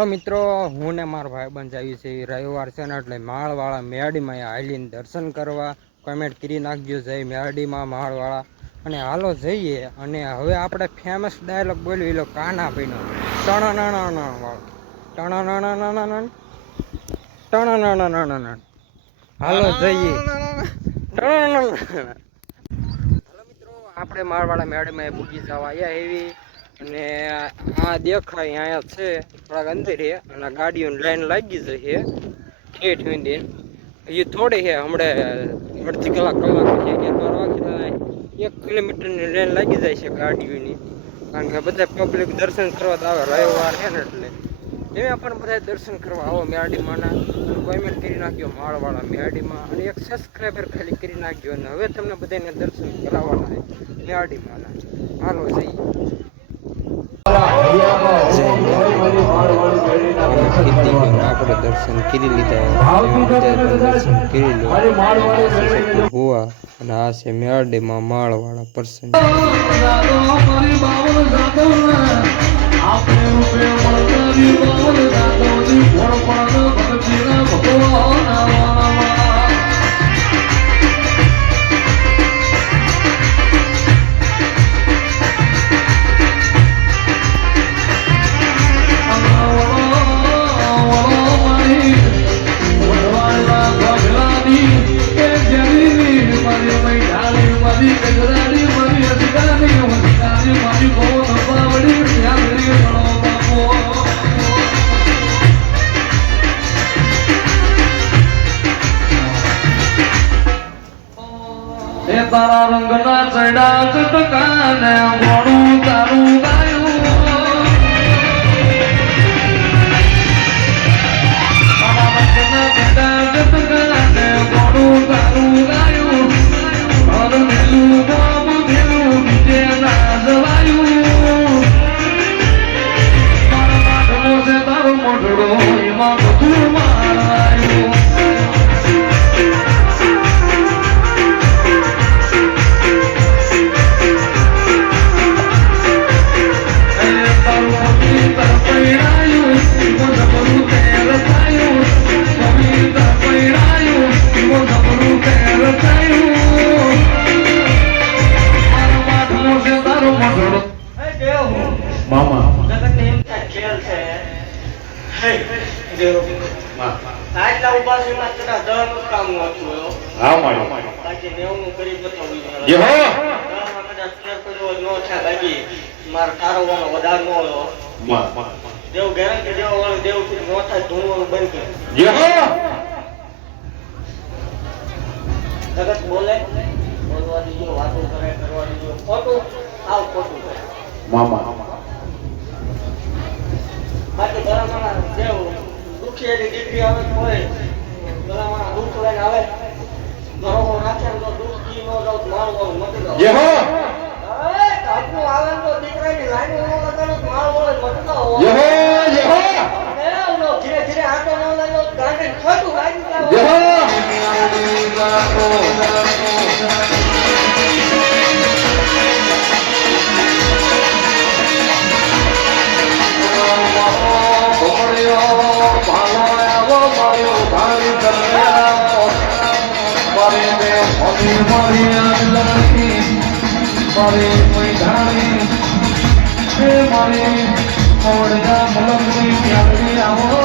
હાલો મિત્રો, હું ને મારા ભાઈબંધ આવી છે. રવિવાર છે ને એટલે માળવાળા મેરડીમાં હાલીને દર્શન કરવા. કમેન્ટ કરી નાખજો જય મેરડીમાં માળવાળા. અને હાલો જઈએ. અને હવે આપણે ફેમસ ડાયલોગ બોલવી લો કાના ભાઈનો ટણાનાના વાળો ટણાનાના ટણાનાના. હાલો જઈએ. હાલો મિત્રો, આપણે માળવાળા મેરડીમાં પૂગી જવા આવ્યા એવી. અને આ દેખાય અહીંયા છે થોડાક અંદર છે અને ગાડીઓની લાઈન લાગી જશે ઠેઠ સુધી. એ થોડી છે હમણાં અડધી કલાક છે 11-12 વાગે 1 કિલોમીટરની લાઈન લાગી જાય છે ગાડીઓની. કારણ કે બધા પબ્લિક દર્શન કરવા આવે રવિવાર છે ને એટલે એમાં પણ બધા દર્શન કરવા આવો મેરડીમાંના. કોમેન્ટ કરી નાખજો માળવાળા મેરડીમાં અને એક સબસ્ક્રાઈબર ખાલી કરી નાખજો. અને હવે તમને બધાને દર્શન કરાવવાના છે મેરડીમાંના. હાલો જઈએ. આપણે દર્શન કરી લીધા, દર્શન કરી લો હોવા. અને આ છે મેરડીમાં માળવાળા પર્સન. તારા રંગના ચડા ચટકાને મોડું તારું ગાયું. તારા રંગના ચડા ચટકાને મોડું તારું ગાયું. ઘર મેલું ગામ મેલું બીજે ના જવાયું. તારા માટલો છે તારો મોઢડો એમાં બધું મારાયું. આટલા ઉભા છે માં કદાચ 10 કામ વાંચું હા મારી બાકી 90 કરી બતાવી જે હો કદાચ કર્યો નો છે બાકી માર કારોવાનો વધાર નો હોય દેવ ગેરંટી દેવા વાળો દેવ થી નો થાય ધૂણવાનું બંધ કરે જે હો જગત બોલે બોલવા દીજો વાતો કરે કરવા દીજો ખોટું આવ ખોટું કરે મામા બાકી ઘરમાં દેવ દુખી એની દીકરી આવે હોય ઘરમાં દુઃખ લઈને આવે ઘરો રાખે તો દુઃખી નો જાવ માળવો મટી જાવ જે હો એ કાપનું આવે તો દીકરાની લાઈન નો લગાડો માળવો મટી જાવ જે હો એ ઓલો ધીરે ધીરે આટો ન લાગ્યો ગાંડે ખોટું વાગી જાવ જે હો મારી મૈદાની મારી મોડના મલંગની પ્યારી આવો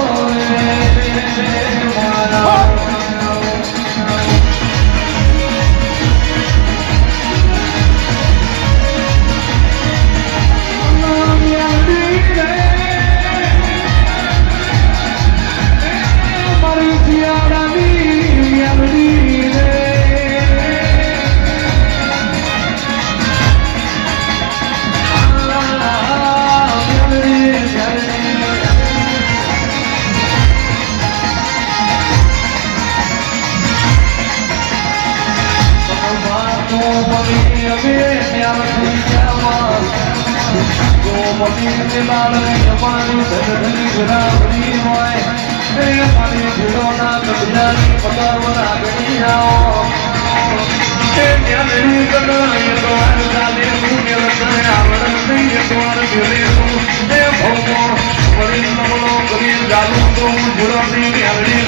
Hey, ચાલુ તો હું જુરાની મેળડી